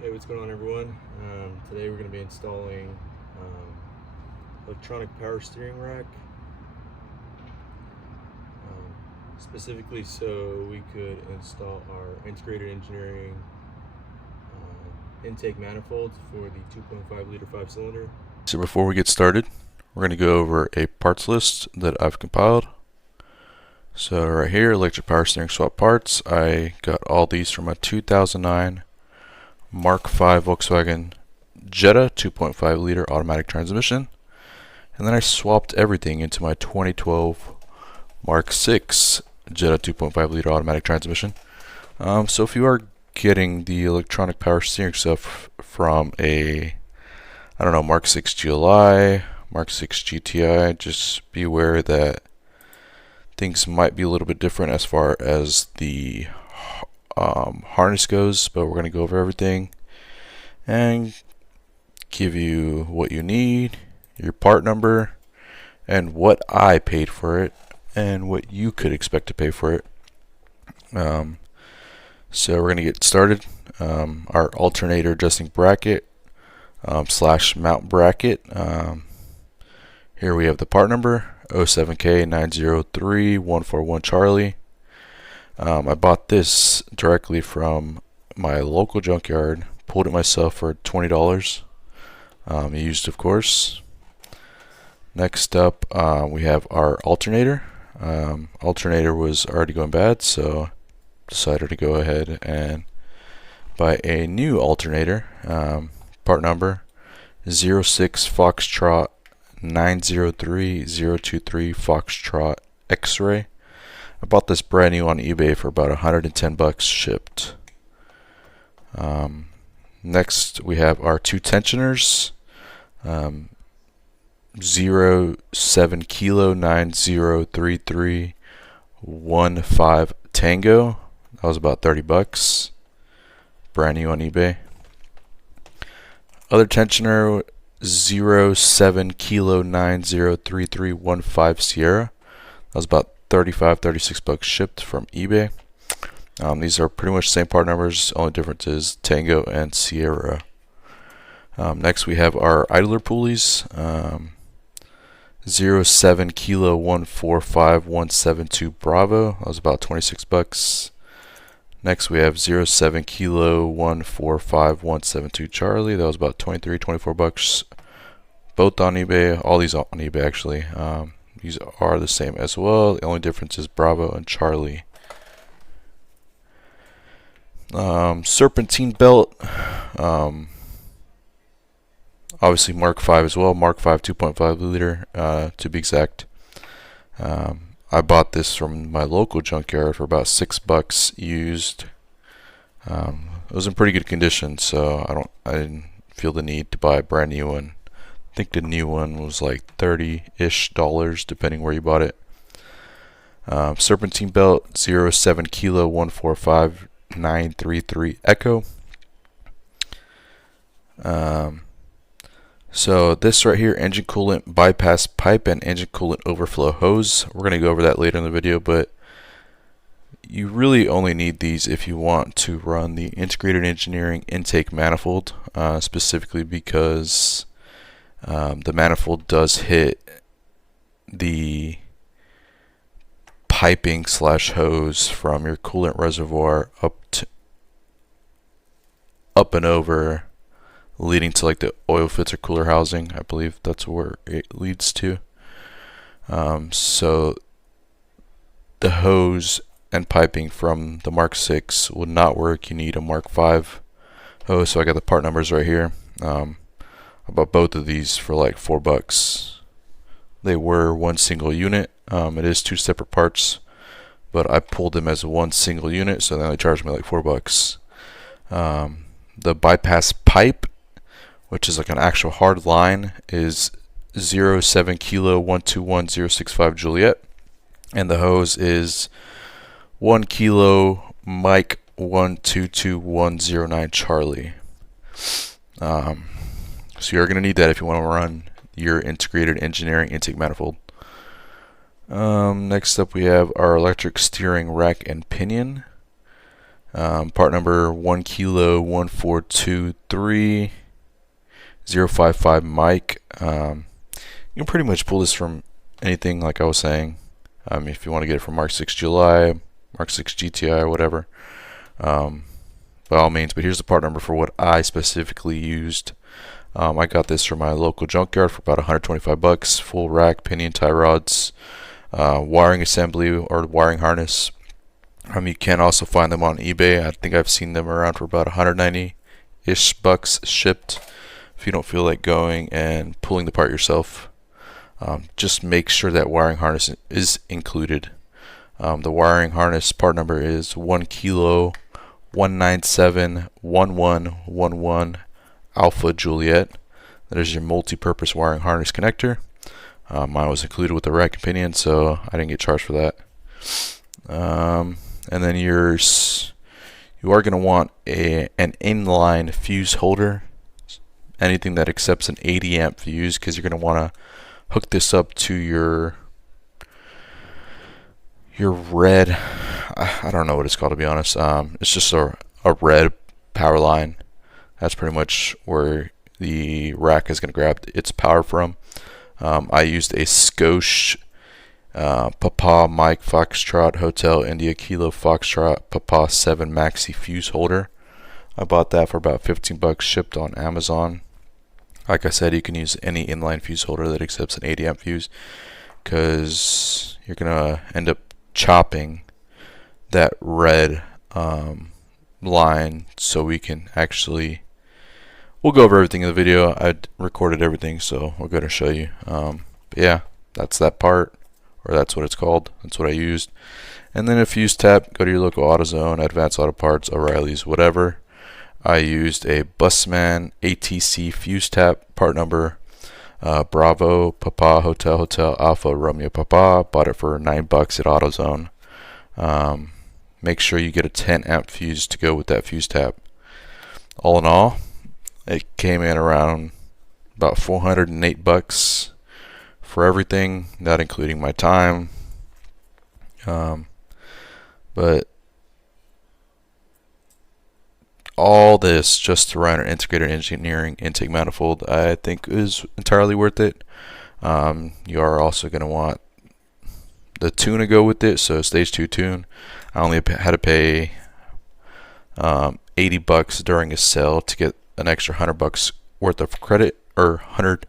Hey, what's going on, everyone? Today we're going to be installing electronic power steering rack, specifically so we could install our integrated engineering intake manifolds for the 2.5 liter 5-cylinder. So before we get started, we're going to go over a parts list that I've compiled. So right here, electric power steering swap parts. I got all these from a 2009 Mark V Volkswagen Jetta 2.5 liter automatic transmission. And then I swapped everything into my 2012 Mark VI Jetta 2.5 liter automatic transmission. So if you are getting the electronic power steering stuff from a, I don't know, Mark VI GLI, Mark VI GTI, just be aware that things might be a little bit different as far as the harness goes, but we're going to go over everything and give you what you need, your part number, and what I paid for it, and what you could expect to pay for it. So we're going to get started. Our alternator adjusting bracket slash mount bracket. Here we have the part number 07K903141 Charlie. I bought this directly from my local junkyard, pulled it myself for $20, used of course. Next up we have our alternator. Alternator was already going bad, so decided to go ahead and buy a new alternator. Part number 06 Foxtrot 903023 Foxtrot X-ray. I bought this brand new on eBay for about $110 shipped. Next we have our two tensioners. 07 Kilo 9033 15 Tango. That was about $30. Brand new on eBay. Other tensioner 07 Kilo 9033 15 Sierra. That was about $36 shipped from eBay. These are pretty much the same part numbers, only difference is Tango and Sierra. Next we have our idler pulleys. 07 Kilo 145 172 Bravo. That was about $26. Next we have 07 Kilo 145 172 Charlie. That was about $24. Both on eBay. All these on eBay actually. These are the same as well. The only difference is Bravo and Charlie. Serpentine belt. Obviously Mark V as well. Mark V 2.5 liter to be exact. I bought this from my local junkyard for about $6 used. It was in pretty good condition, so I didn't feel the need to buy a brand new one. I think the new one was like $30-ish depending where you bought it. Serpentine belt 07 Kilo 145 933 Echo. So this right here, engine coolant bypass pipe and engine coolant overflow hose. We're going to go over that later in the video, but you really only need these if you want to run the integrated engineering intake manifold, specifically because the manifold does hit the piping slash hose from your coolant reservoir up and over, leading to like the oil filter cooler housing. I believe that's where it leads to. So the hose and piping from the Mark VI would not work. You need a Mark V hose. So I got the part numbers right here. I bought both of these for like $4. They were one single unit. It is two separate parts, but I pulled them as one single unit, so then they charged me like $4. The bypass pipe, which is like an actual hard line, is 07 Kilo 121 065 Juliet, and the hose is 1 Kilo Mike 122109 Charlie. So you're going to need that if you want to run your integrated engineering intake manifold. Next up we have our electric steering rack and pinion. Part number 1 kilo 1423 055 mic. You can pretty much pull this from anything, like I was saying. If you want to get it from Mark 6 July, Mark 6 GTI, or whatever, by all means. But here's the part number for what I specifically used. I got this from my local junkyard for about 125 bucks. Full rack, pinion, tie rods, wiring assembly or wiring harness. You can also find them on eBay. I think I've seen them around for about 190-ish bucks shipped. If you don't feel like going and pulling the part yourself, just make sure that wiring harness is included. The wiring harness part number is 1 kilo 1971111 Alpha Juliet. That is your multi-purpose wiring harness connector. Mine was included with the rack and pinion, so I didn't get charged for that. And then you are going to want an inline fuse holder, anything that accepts an 80 amp fuse, because you're going to want to hook this up to your red, I don't know what it's called, to be honest. It's just a red power line. That's pretty much where the rack is going to grab its power from. I used a Scosh Papa Mike Foxtrot Hotel India Kilo Foxtrot Papa 7 Maxi fuse holder. I bought that for about 15 bucks shipped on Amazon. Like I said, you can use any inline fuse holder that accepts an 80 amp fuse, because you're going to end up chopping that red line, so we can actually, we'll go over everything in the video. I recorded everything, so we'll go to show you. But yeah, that's that part, or that's what it's called. That's what I used. And then a fuse tap. Go to your local AutoZone, Advanced Auto Parts, O'Reilly's, whatever. I used a Busman ATC fuse tap, part number Bravo Papa Hotel Hotel Alpha Romeo Papa. Bought it for $9 at AutoZone. Make sure you get a 10 amp fuse to go with that fuse tap. All in all, it came in around about $408 for everything, not including my time. But all this just to run an integrated engineering intake manifold, I think is entirely worth it. You are also going to want the tune to go with it, so stage 2 tune. I only had to pay $80 during a sale to get an extra $100 worth of credit, or 100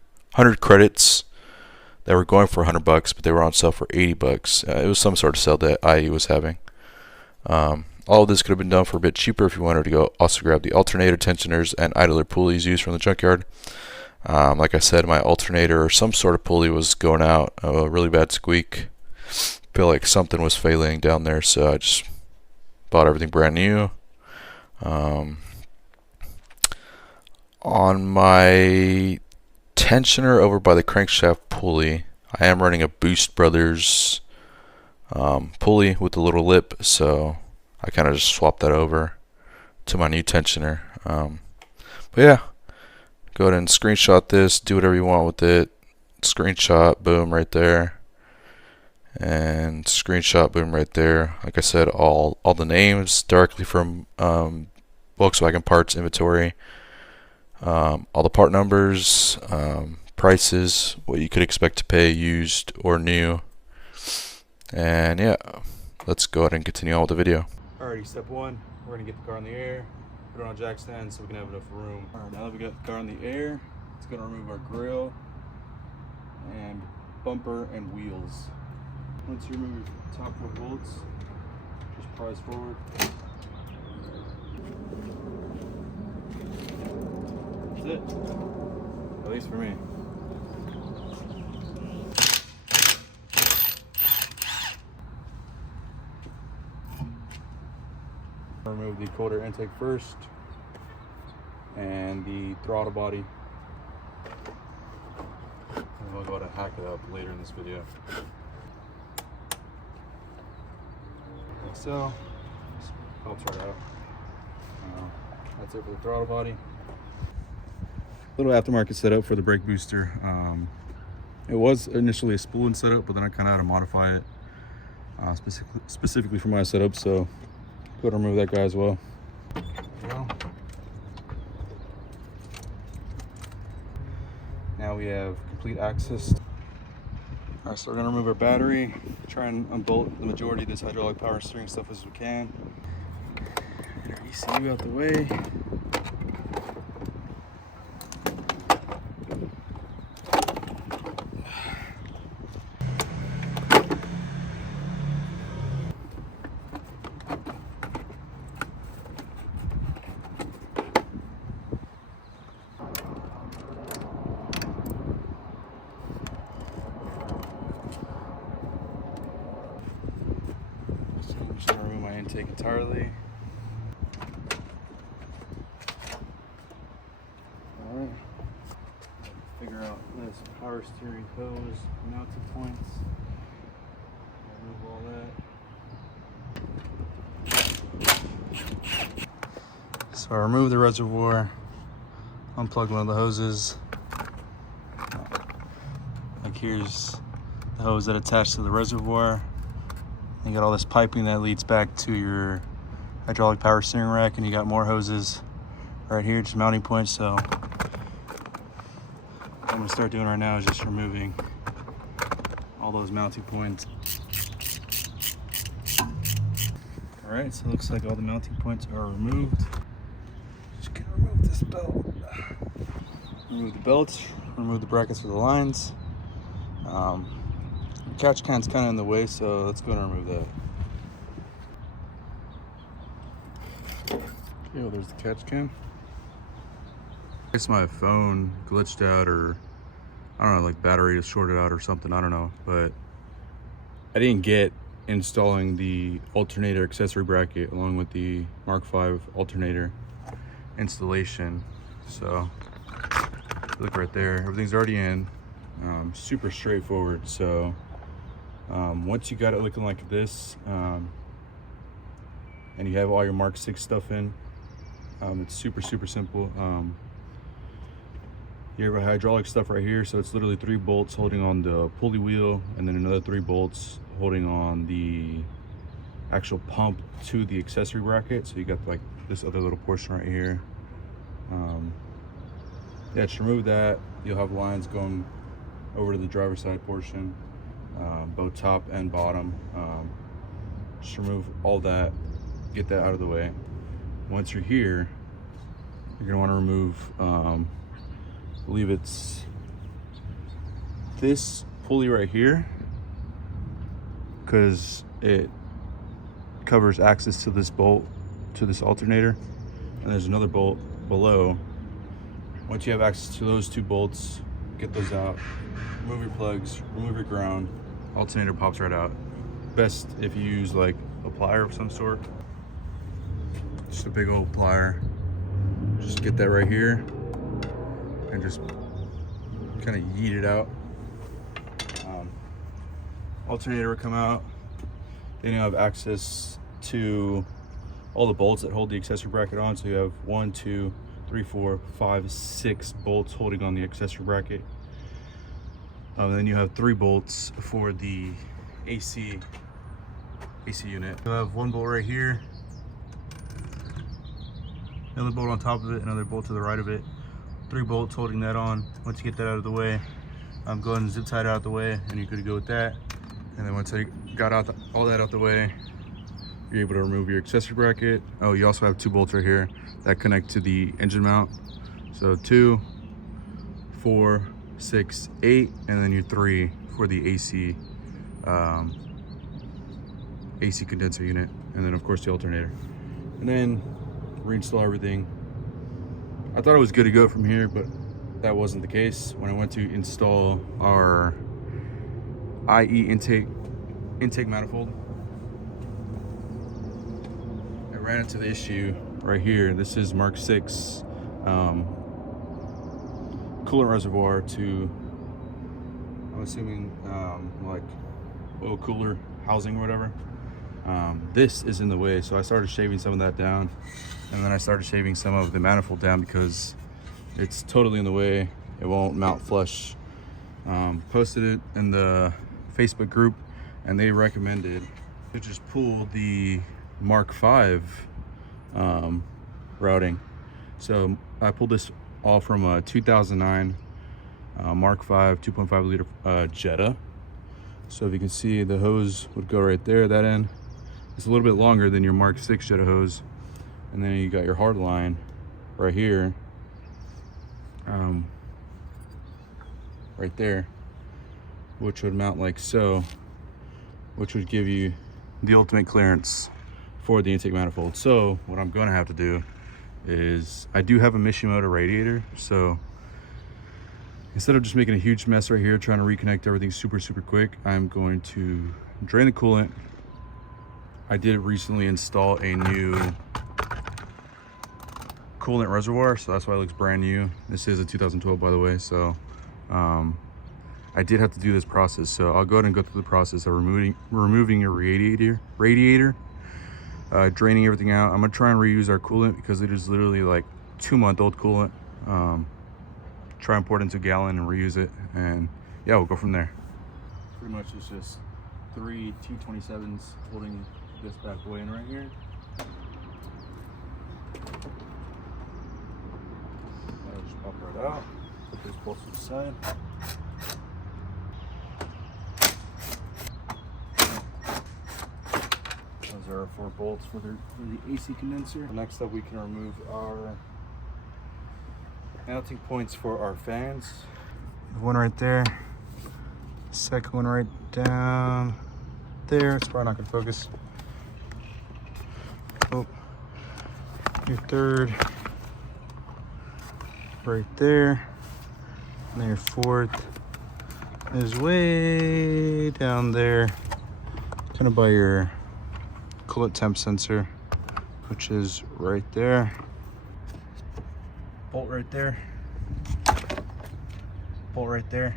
credits that were going for $100, but they were on sale for $80. It was some sort of sale that IE was having. All of this could have been done for a bit cheaper if you wanted to go also grab the alternator tensioners and idler pulleys used from the junkyard. Like I said, my alternator or some sort of pulley was going out, a really bad squeak. Feel like something was failing down there, so I just bought everything brand new. On my tensioner over by the crankshaft pulley, I am running a Boost Brothers pulley with a little lip, so I kind of just swapped that over to my new tensioner. But yeah, go ahead and screenshot this, do whatever you want with it. Screenshot, boom, right there. And screenshot, boom, right there. Like I said, all the names directly from Volkswagen parts inventory. All the part numbers, prices, what you could expect to pay used or new. And yeah, let's go ahead and continue on with the video. Alrighty, step one, we're gonna get the car in the air, put it on a jack stand so we can have enough room. Alright, now that we got the car in the air, it's gonna remove our grill and bumper and wheels. Once you remove your top 4 bolts, just prise forward. That's it. At least for me. Remove the cold air intake first and the throttle body. And we'll go ahead and hack it up later in this video. Like so. Pops right out. That's it for the throttle body. Little aftermarket setup for the brake booster. It was initially a spool-in setup, but then I kind of had to modify it specifically for my setup. So Go to remove that guy as well. There we go. Now we have complete access. Alright, so we're gonna remove our battery, try and unbolt the majority of this hydraulic power steering stuff as we can. Get our ECU out the way. I'm just gonna remove my intake entirely. Alright. Figure out this power steering hose mounting points. Remove all that. So I remove the reservoir, unplug one of the hoses. Like here's the hose that attached to the reservoir. You got all this piping that leads back to your hydraulic power steering rack, and you got more hoses right here, just mounting points. So what I'm gonna start doing right now is just removing all those mounting points. All right, so it looks like all the mounting points are removed. Just gonna remove this belt. Remove the belts, remove the brackets for the lines. The catch can's kind of in the way, so let's go and remove that. Okay, well, there's the catch can. I guess my phone glitched out, or I don't know, like battery is shorted out or something, I don't know. But I didn't get installing the alternator accessory bracket along with the Mark V alternator installation. So look right there, everything's already in. Super straightforward. So once you got it looking like this, and you have all your Mark 6 stuff in, it's super simple. You have a hydraulic stuff right here, so it's literally 3 bolts holding on the pulley wheel, and then another 3 bolts holding on the actual pump to the accessory bracket. So you got like this other little portion right here. Yeah, just remove that. You'll have lines going over to the driver's side portion, both top and bottom. Just remove all that, get that out of the way. Once you're here, you're gonna wanna remove, I believe it's this pulley right here, because it covers access to this bolt, to this alternator. And there's another bolt below. Once you have access to those 2 bolts, get those out, remove your plugs, remove your ground, alternator pops right out. Best if you use like a plier of some sort, just a big old plier. Just get that right here and just kind of yeet it out. Alternator will come out. Then you have access to all the bolts that hold the accessory bracket on. So you have 1, 2, 3, 4, 5, 6 bolts holding on the accessory bracket. And then you have 3 bolts for the AC unit. You have 1 bolt right here, another bolt on top of it, another bolt to the right of it. 3 bolts holding that on. Once you get that out of the way, go ahead and zip tie it out the way, and you're good to go with that. And then once I got all that out the way, you're able to remove your accessory bracket. Oh, you also have 2 bolts right here that connect to the engine mount. So 2, 4, 6, 8, and then your 3 for the AC condenser unit, and then of course the alternator. And then reinstall everything. I thought it was good to go from here, but that wasn't the case. When I went to install our IE intake manifold, I ran into the issue right here. This is Mark 6 coolant reservoir to, I'm assuming like oil cooler housing or whatever. This is in the way, so I started shaving some of that down, and then I started shaving some of the manifold down because it's totally in the way. It won't mount flush. Posted it in the Facebook group, and they recommended to just pull the Mark 5 routing. So I pulled this all from a 2009 Mark 5 2.5 liter Jetta. So if you can see, the hose would go right there. That end is a little bit longer than your Mark 6 Jetta hose, and then you got your hard line right here, right there, which would mount like so, which would give you the ultimate clearance for the intake manifold. So what I'm going to have to do is, I do have a Mishimoto radiator, so instead of just making a huge mess right here trying to reconnect everything super quick, I'm going to drain the coolant. I did recently install a new coolant reservoir, so that's why it looks brand new. This is a 2012, by the way, so I did have to do this process. So I'll go ahead and go through the process of removing your radiator, draining everything out. I'm gonna try and reuse our coolant because it is literally like 2-month-old coolant. Try and pour it into a gallon and reuse it, and yeah, we'll go from there. Pretty much it's just 3 T27s holding this bad boy in right here. I'll just pop right out, put this bolt to the side. Those are our 4 bolts for the AC condenser. Next up, we can remove our mounting points for our fans. One right there, second one right down there. It's probably not gonna focus. Oh, your third right there, and then your fourth is way down there, kind of by your coolant temp sensor, which is right there. Bolt right there, bolt right there.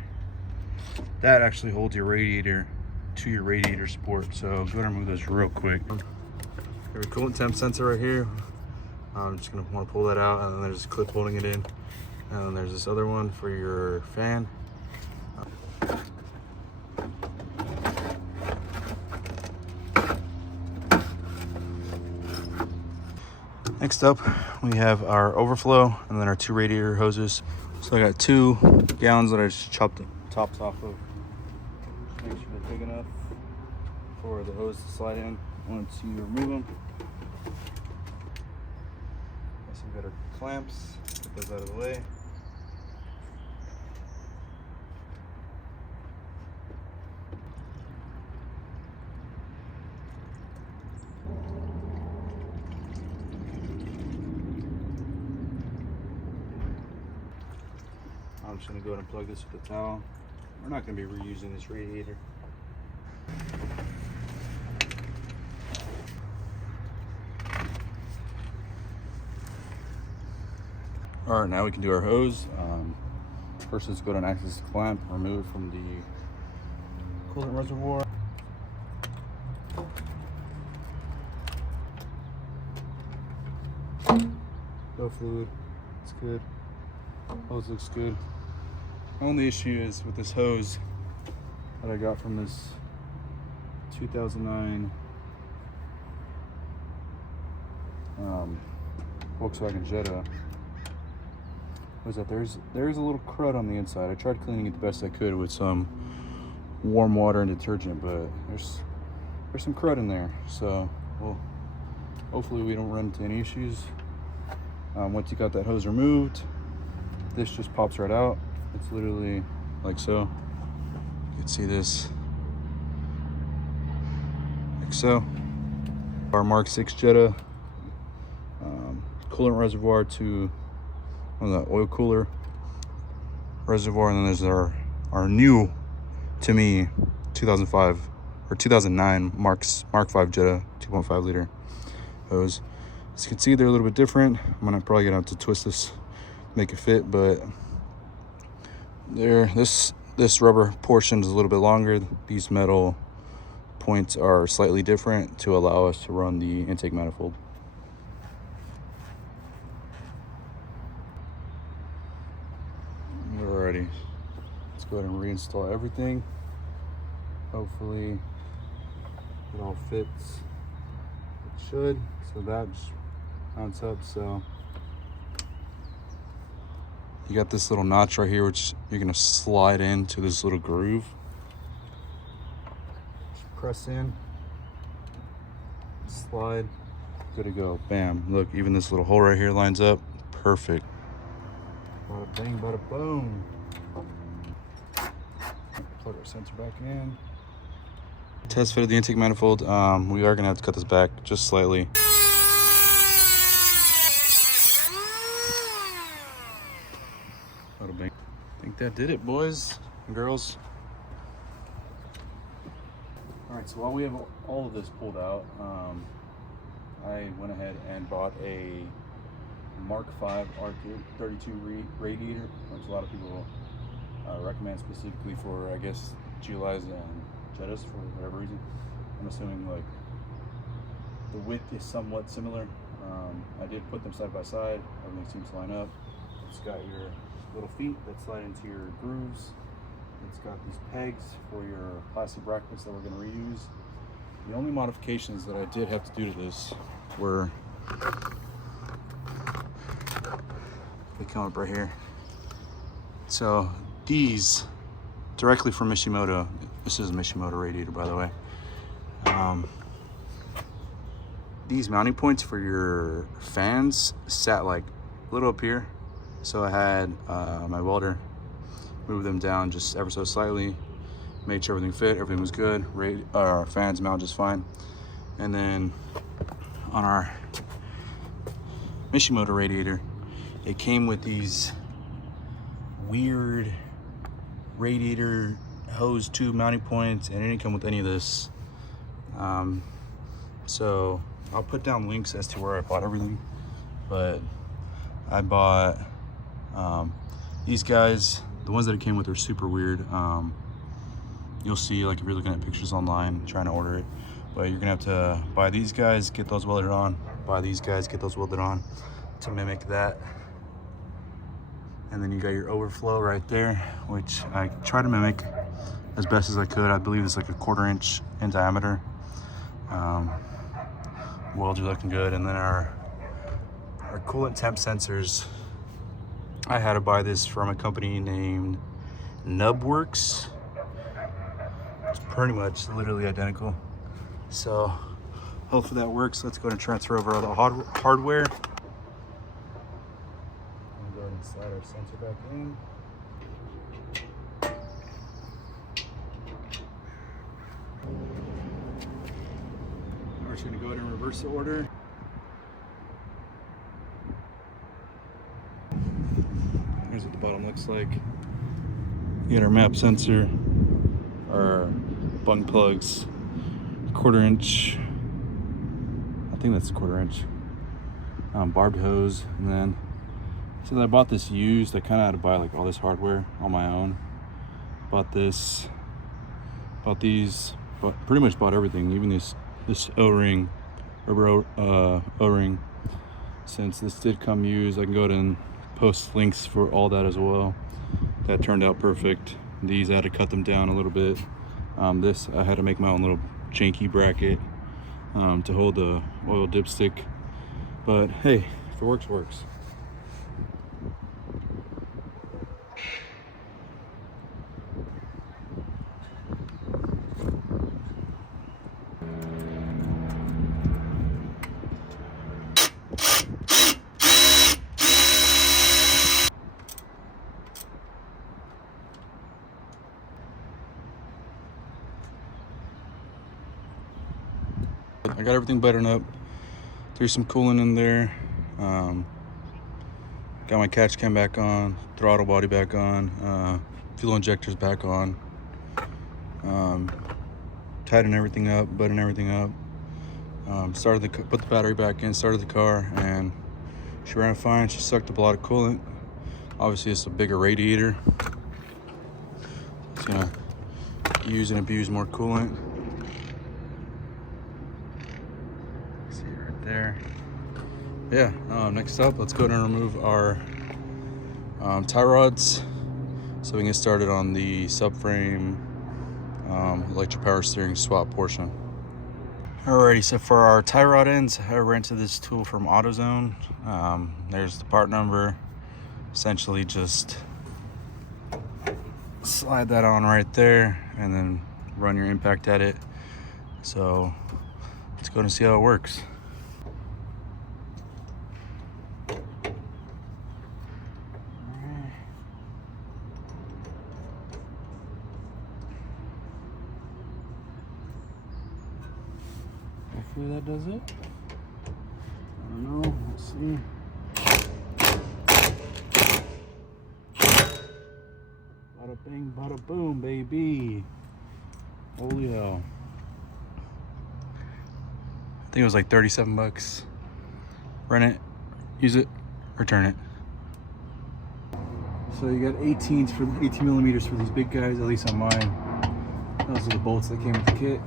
That actually holds your radiator to your radiator support, so go ahead and remove those real quick. Your coolant temp sensor right here, I'm just gonna want to pull that out, and then there's a clip holding it in, and then there's this other one for your fan. Next up, we have our overflow and then our 2 radiator hoses. So I got 2 gallons that I just chopped the tops off of. Just make sure they're big enough for the hose to slide in once you remove them. Got some better clamps, get those out of the way. I'm just going to go ahead and plug this with a towel. We're not going to be reusing this radiator. Alright, now we can do our hose. First, let's go to an access clamp, remove it from the coolant reservoir. No fluid, it's good. Hose looks good. Only issue is with this hose that I got from this 2009 Volkswagen Jetta. Was that there's a little crud on the inside. I tried cleaning it the best I could with some warm water and detergent, but there's some crud in there. So, well, hopefully we don't run into any issues. Once you got that hose removed, this just pops right out. It's literally like so. You can see this like so. Our Mark 6 Jetta coolant reservoir to the oil cooler reservoir, and then there's our new, to me, 2005 or 2009 Mark 5 Jetta 2.5 liter hose. As you can see, they're a little bit different. I'm probably gonna have to twist this, make it fit, but this rubber portion is a little bit longer. These metal points are slightly different to allow us to run the intake manifold. Alrighty, let's go ahead and reinstall everything. Hopefully it all fits. It should. So that just mounts up. So you got this little notch right here, which you're gonna slide into this little groove. Just press in, slide, good to go. Bam, look, even this little hole right here lines up, perfect. Bada bang, bada boom. Plug our sensor back in. Test fit of the intake manifold. We are gonna have to cut this back just slightly. Bada bang. I think that did it, boys and girls. All right, so while we have all of this pulled out, I went ahead and bought a Mark V R32 radiator, which a lot of people recommend specifically for, I guess, GLIs and Jettas for whatever reason. I'm assuming like the width is somewhat similar. I did put them side by side. Everything seems to line up. It's got your little feet that slide into your grooves. It's got these pegs for your plastic brackets that we're going to reuse. The only modifications that I did have to do to this were, they come up right here. So these, directly from Mishimoto, this is a Mishimoto radiator, by the way. These mounting points for your fans sat like a little up here. So I had my welder move them down just ever so slightly, made sure everything fit, everything was good. Our fans mount just fine. And then on our Mishimoto radiator, it came with these weird radiator hose tube mounting points, and it didn't come with any of this. So I'll put down links as to where I bought everything, but I bought these guys. The ones that it came with are super weird. You'll see, like, if you're looking at pictures online trying to order it, but you're gonna have to buy these guys, get those welded on, buy these guys, get those welded on to mimic that. And then you got your overflow right there, which I try to mimic as best as I could. I believe it's like a 1/4 inch in diameter. Welds are looking good. And then our coolant temp sensors, I had to buy this from a company named Nubworks. It's pretty much literally identical. So hopefully that works. Let's go and transfer over all the hardware. Go ahead and slide our sensor back in. Now we're just gonna go ahead and reverse the order. Here's what the bottom looks like. You got our map sensor, our bung plugs, 1/4 inch, I think that's 1/4 inch, barbed hose. And then, since I bought this used, I kind of had to buy like all this hardware on my own. Bought this, bought these, pretty much bought everything, even this O-ring, rubber O-ring. Since this did come used, I can go ahead and post links for all that as well. That turned out perfect. These, I had to cut them down a little bit. This, I had to make my own little janky bracket to hold the oil dipstick. But hey, if it works, it works. I got everything buttoned up, threw some coolant in there, got my catch cam back on, throttle body back on, fuel injectors back on, tightened everything up, buttoned everything up, put the battery back in, started the car, and she ran fine. She sucked up a lot of coolant. Obviously it's a bigger radiator, it's gonna use and abuse more coolant. There. Yeah, next up, let's go ahead and remove our tie rods so we can get started on the subframe electric power steering swap portion. Alrighty, so for our tie rod ends, I rented this tool from AutoZone. There's the part number. Essentially just slide that on right there and then run your impact at it. So let's go and see how it works. Hopefully that does it. I don't know, let's see. Bada bing, bada boom, baby. Holy hell. I think it was like 37 bucks. Rent it, use it, return it. So you got 18 millimeters for these big guys, at least on mine. Those are the bolts that came with the kit.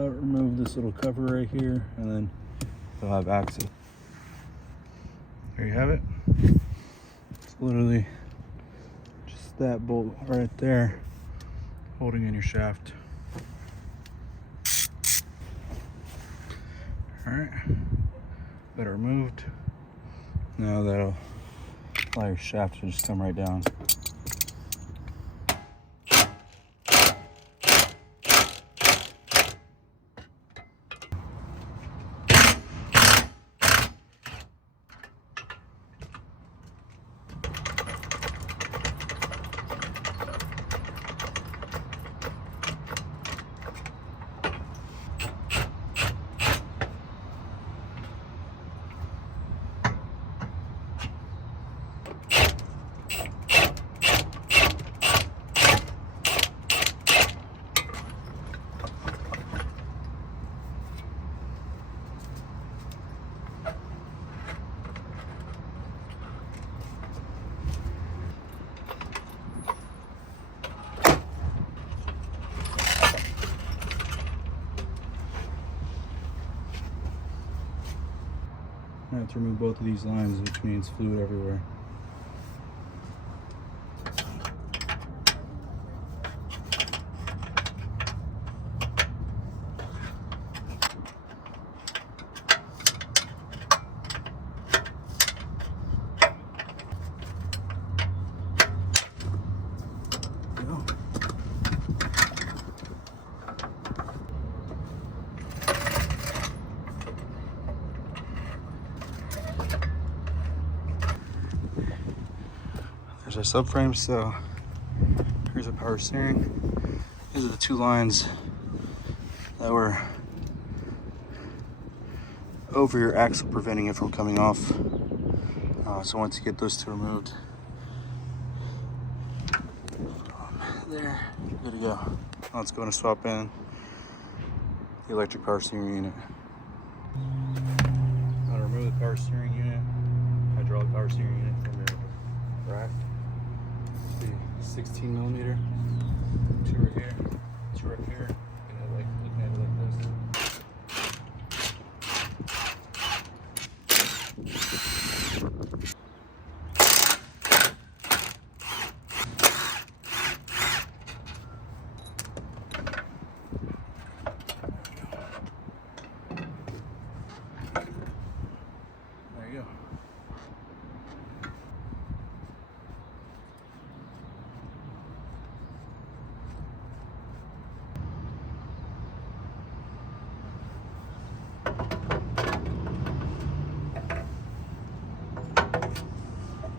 Remove this little cover right here, and then they'll have access. There you have it. It's literally just that bolt right there holding in your shaft. Alright, better removed. Now that'll allow your shaft to just come right down. I have to remove both of these lines, which means fluid everywhere. There's our subframe. So here's our power steering. These are the two lines that were over your axle, preventing it from coming off. So once you get those two removed, there, good to go. Now let's go and swap in the electric power steering unit. I'm gonna remove the power steering unit, hydraulic power steering unit from your rack. See, 16 millimeter, two right here, two right here. And like looking at it like this. There you go.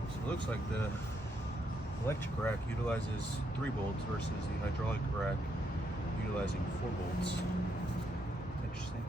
So it looks like the electric rack utilizes 3 bolts versus the hydraulic rack utilizing 4 bolts. Interesting.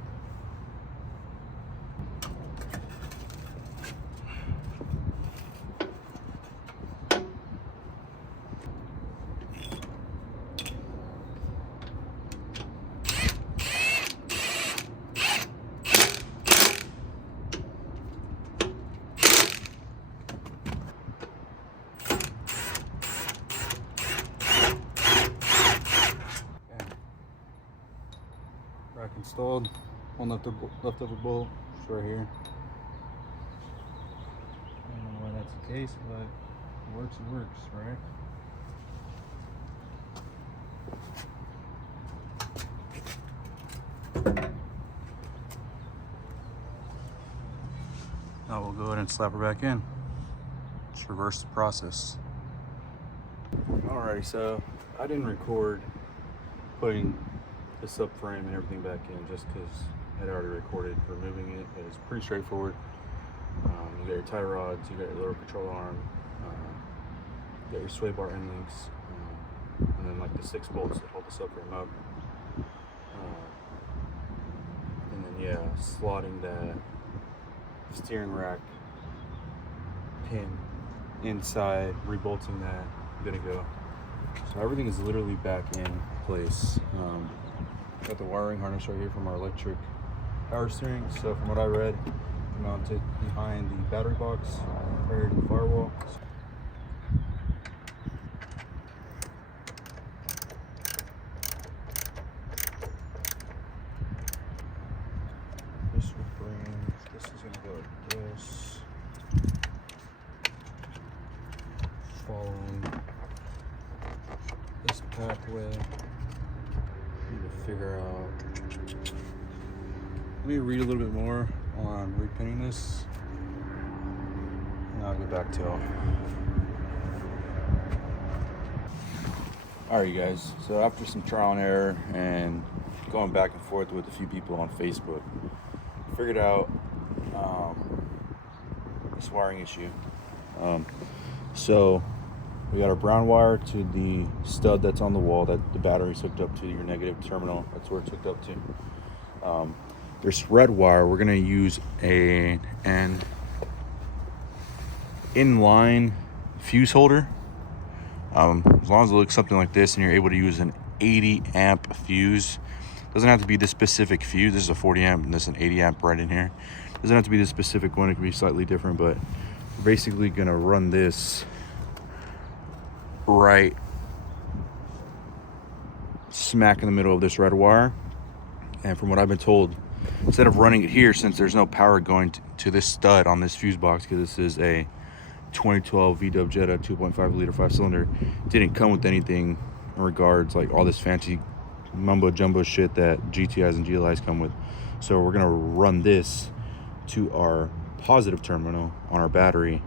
installed. One leftover bolt, it's right here. I don't know why that's the case, but it works, right? Now we'll go ahead and slap her back in. Just reverse the process. Alrighty, so I didn't record putting the subframe and everything back in just because I had already recorded removing it. It was pretty straightforward. You got your tie rods, you got your lower control arm, you got your sway bar end links, and then like the 6 bolts that hold the subframe up. And then yeah, slotting that steering rack pin inside, rebolting that, good to go. So everything is literally back in place. Got the wiring harness right here from our electric power steering. So from what I read, mount it behind the battery box prior to the firewall. This will bring, this is gonna go like this. Following this pathway. Need to figure out. Let me read a little bit more on repinning this, and I'll get back to it. Alright, you guys. So after some trial and error and going back and forth with a few people on Facebook, figured out this wiring issue. So we got our brown wire to the stud that's on the wall that the battery's hooked up to, your negative terminal. That's where it's hooked up to. This red wire, we're gonna use an inline fuse holder. As long as it looks something like this and you're able to use an 80 amp fuse. Doesn't have to be the specific fuse. This is a 40 amp and this is an 80 amp right in here. Doesn't have to be the specific one, it can be slightly different, but we're basically gonna run this right smack in the middle of this red wire. And from what I've been told, instead of running it here, since there's no power going to this stud on this fuse box, because this is a 2012 VW Jetta 2.5 liter 5-cylinder, didn't come with anything in regards like all this fancy mumbo jumbo shit that GTIs and GLIs come with. So we're gonna run this to our positive terminal on our battery.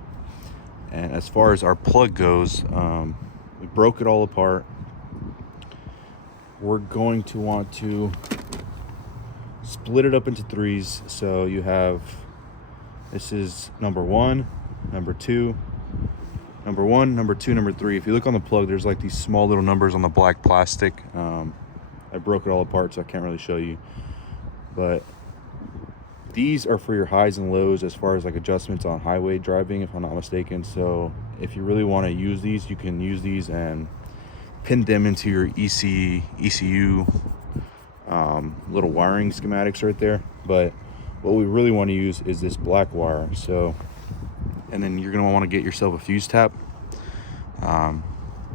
And as far as our plug goes, we broke it all apart. We're going to want to split it up into 3s. So you have, this is number 1, number 2, number 1, number 2, number 3. If you look on the plug, there's like these small little numbers on the black plastic. I broke it all apart, so I can't really show you. But these are for your highs and lows as far as like adjustments on highway driving, if I'm not mistaken. So if you really want to use these, you can use these and pin them into your ECU little wiring schematics right there. But what we really want to use is this black wire. So, and then you're going to want to get yourself a fuse tap,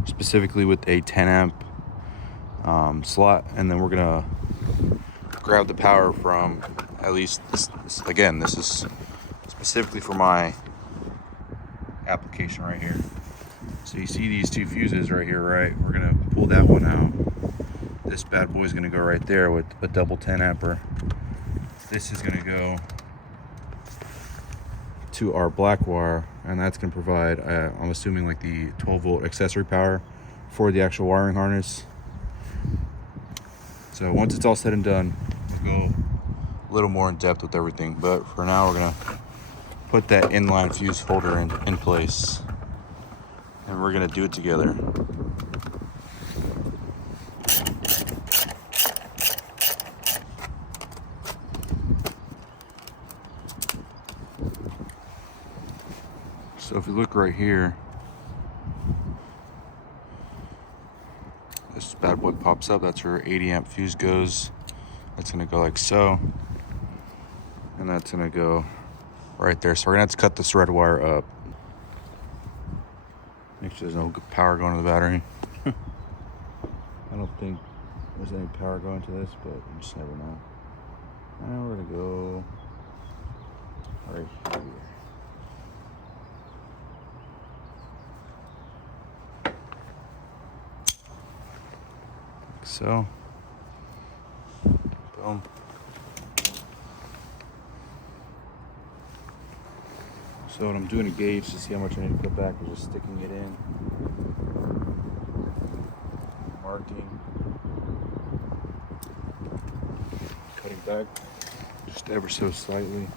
specifically with a 10 amp slot. And then we're going to grab the power from, at least this again, this is specifically for my application right here. So you see these 2 fuses right here, right? We're gonna pull that one out. This bad boy's gonna go right there with a double 10 amper. This is gonna go to our black wire, and that's gonna provide, I'm assuming like the 12 volt accessory power for the actual wiring harness. So once it's all said and done, we'll go a little more in depth with everything, but for now we're gonna put that inline fuse holder in place, and we're gonna do it together. So if you look right here, this bad boy pops up. That's where 80 amp fuse goes. That's gonna go like so, and that's gonna go right there. So we're gonna have to cut this red wire up. Make sure there's no power going to the battery. I don't think there's any power going to this, but you just never know. And we're gonna go right here. Like so. Boom. So what I'm doing to gauge to see how much I need to put back is just sticking it in, marking, cutting back just ever so slightly.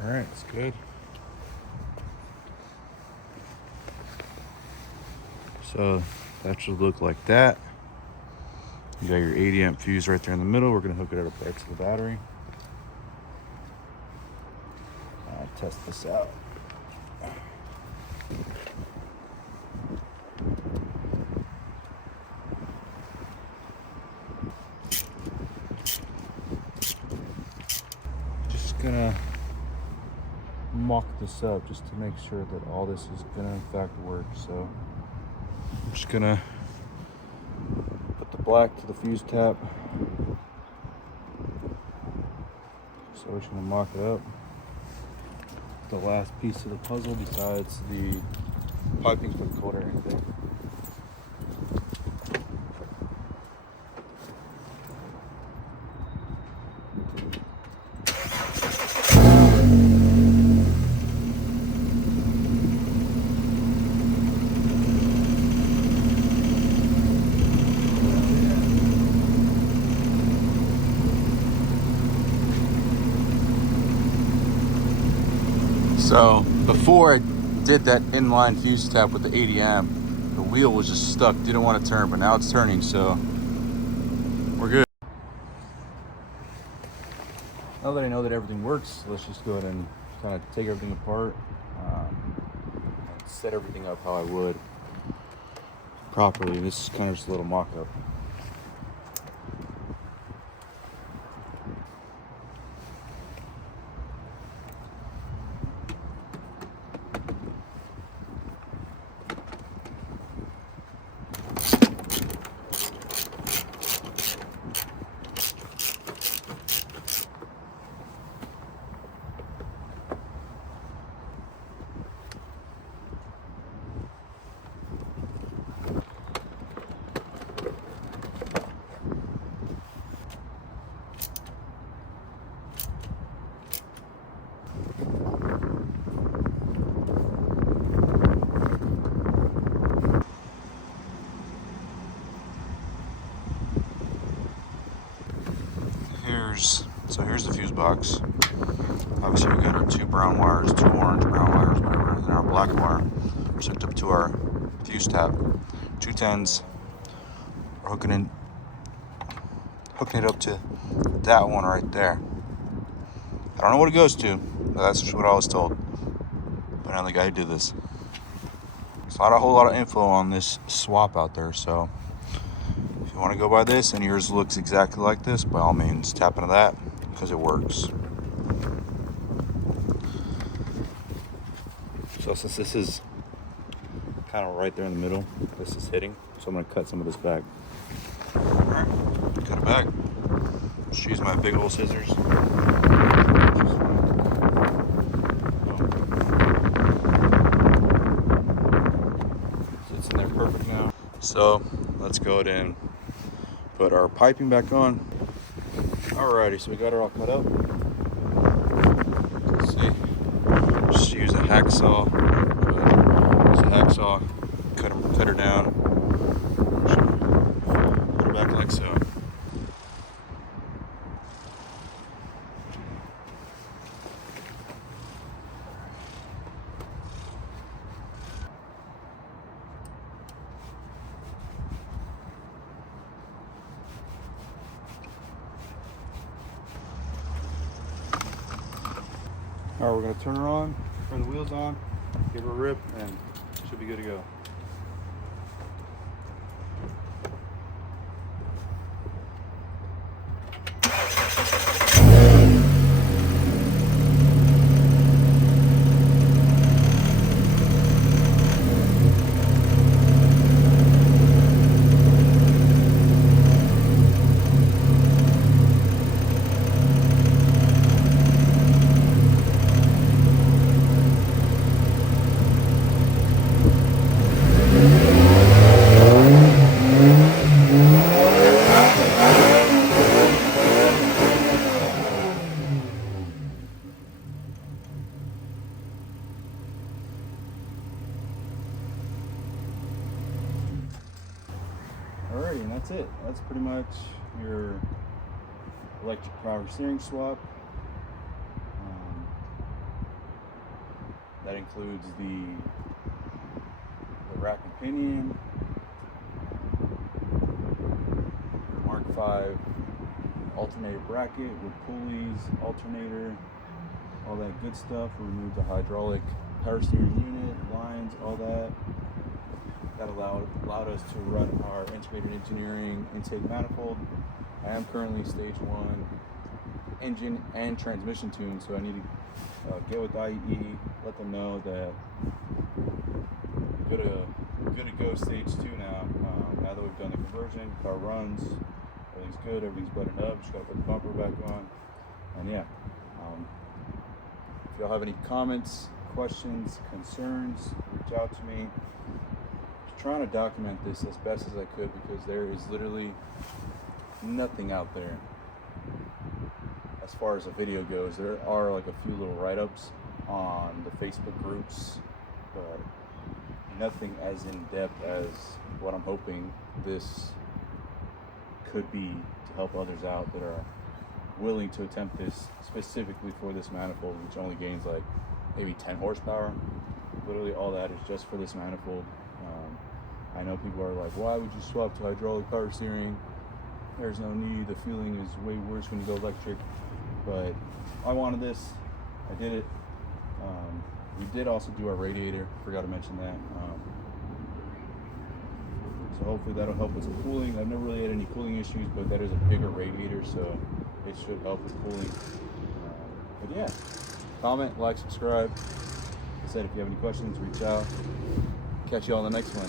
All right, it's good. So that should look like that. You got your 80 amp fuse right there in the middle. We're gonna hook it up right to the battery. Test this out. Just gonna mock this up just to make sure that all this is gonna in fact work. So I'm just gonna put the black to the fuse tap. So we're just gonna mock it up. The last piece of the puzzle besides the piping for the cold air intake. So before I did that inline fuse tap with the 80 amp, the wheel was just stuck, didn't want to turn, but now it's turning, so we're good. Now that I know that everything works, let's just go ahead and kind of take everything apart and set everything up how I would properly. This is kind of just a little mock-up. So here's the fuse box. Obviously we got our two brown wires, two orange brown wires, whatever, and our black wire. We're hooked up to our fuse tap. 210s. We're hooking it up to that one right there. I don't know what it goes to, but that's just what I was told. But I'm the guy who did this. There's not a whole lot of info on this swap out there, so if you want to go by this and yours looks exactly like this, by all means tap into that because it works. So since this is kind of right there in the middle. This is hitting, so I'm gonna cut some of this back. All right, cut it back. Just use my big old scissors. Sits in there perfect now. So let's go ahead and put our piping back on. Alrighty, so we got her all cut up. Let's see. Just use a hacksaw. Use a hacksaw. Cut her down. Put her back like so. Alright, we're going to turn her on, turn the wheels on, give her a rip, and should be good to go. Alrighty, and that's it. That's pretty much your electric power steering swap. That includes the rack and pinion, Mark V alternator bracket with pulleys, alternator, all that good stuff. We removed the hydraulic power steering unit, lines, all that. That allowed us to run our integrated engineering intake manifold. I am currently stage 1 engine and transmission tuned, so I need to get with IE, let them know that good to go stage 2 now. Now that we've done the conversion, car runs, everything's good, everything's buttoned up, just gotta put the bumper back on. And yeah, if y'all have any comments, questions, concerns, reach out to me. Trying to document this as best as I could because there is literally nothing out there as far as a video goes. There are like a few little write-ups on the Facebook groups, but nothing as in-depth as what I'm hoping this could be to help others out that are willing to attempt this specifically for this manifold, which only gains like maybe 10 horsepower. Literally all that is just for this manifold. I know people are like, why would you swap to hydraulic power steering? There's no need. The feeling is way worse when you go electric. But I wanted this. I did it. We did also do our radiator. Forgot to mention that. So hopefully that'll help with some cooling. I've never really had any cooling issues, but that is a bigger radiator, so it should help with cooling. But yeah, comment, like, subscribe. Like I said, if you have any questions, reach out. Catch you all in the next one.